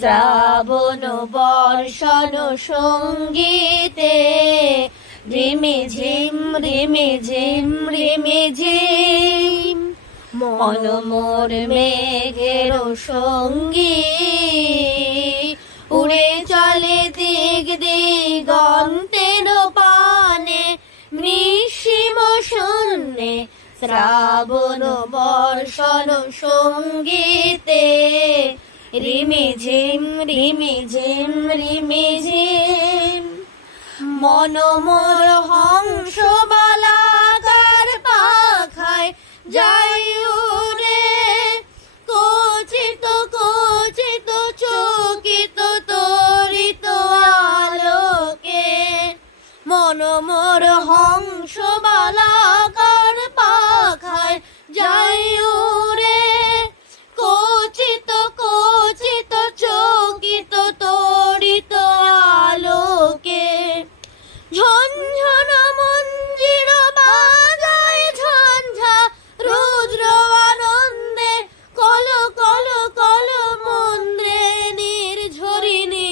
শ্রাবণ বর্ষণ সঙ্গীতে রিমি ঝিম রিমি ঝিম রিমি ঝিম মন মোর মেঘের সঙ্গী উড়ে চলে দিগ দিগন্তের পানে নিঃসীম শূন্যে শ্রাবণ বর্ষণ সঙ্গীতে রিমি ঝিম রিমি ঝিম রিমি ঝিম মন মোর হংস বালাকার পাখায় যাই উড়ে কচিত কচিত চকিত তরিত আলোকে মন মোর হংস বালাকার পাখায় যাই উড়ে কচিত কচিত চকিত তরিত আলোকে ঝনঝন মঞ্জির বাজায় ঝঞ্ঝা রুদ্র আনন্দে কল কল কল মন্দ্রে নির্ঝরিণী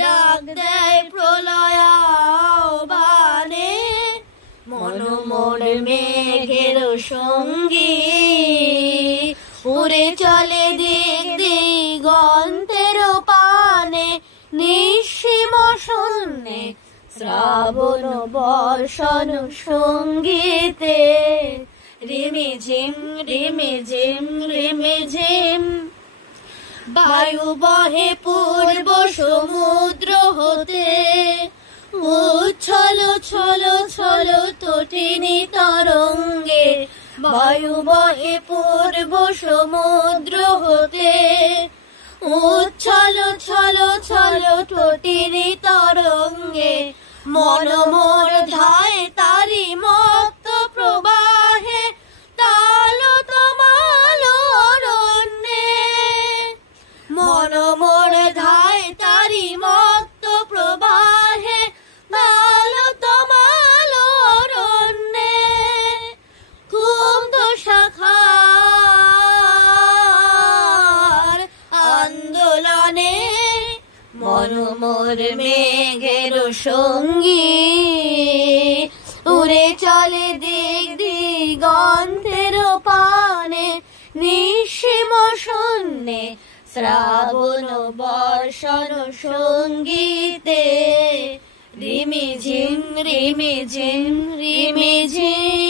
ডাক দেয় প্রলয় আহ্বানে মন মোর মেঘের সঙ্গী উড়ে চলে দিগ দিগন্তের পানে নিঃসীম শূন্যে শ্রাবণ বর্ষণ সঙ্গীতে রিমি ঝিম রিমি ঝিম রিমি ঝিম বায়ু বহে পূর্ব সমুদ্র হতে উচ্ছল ছল ছল তটিনী তরঙ্গে বায়ু বহে পূর্ব সমুদ্র হতে উচ্ছল ছল ছল তটিনী তরঙ্গে মন মোর ধায় তারি মত্ত প্রবাহে তাল তমাল অরণ্যে মন মোর ধায় তারি মত্ত প্রবাহে তাল তমাল অরণ্যে কুন্দ শাখার আন্দোলনে মন মোর মেঘের সঙ্গী উড়ে চলে দিগ দিগন্তের পানে নিঃসীম শূন্যে শ্রাবণ বর্ষণ সঙ্গীতে রিমি ঝিম রিমি ঝিম রিমি ঝিম।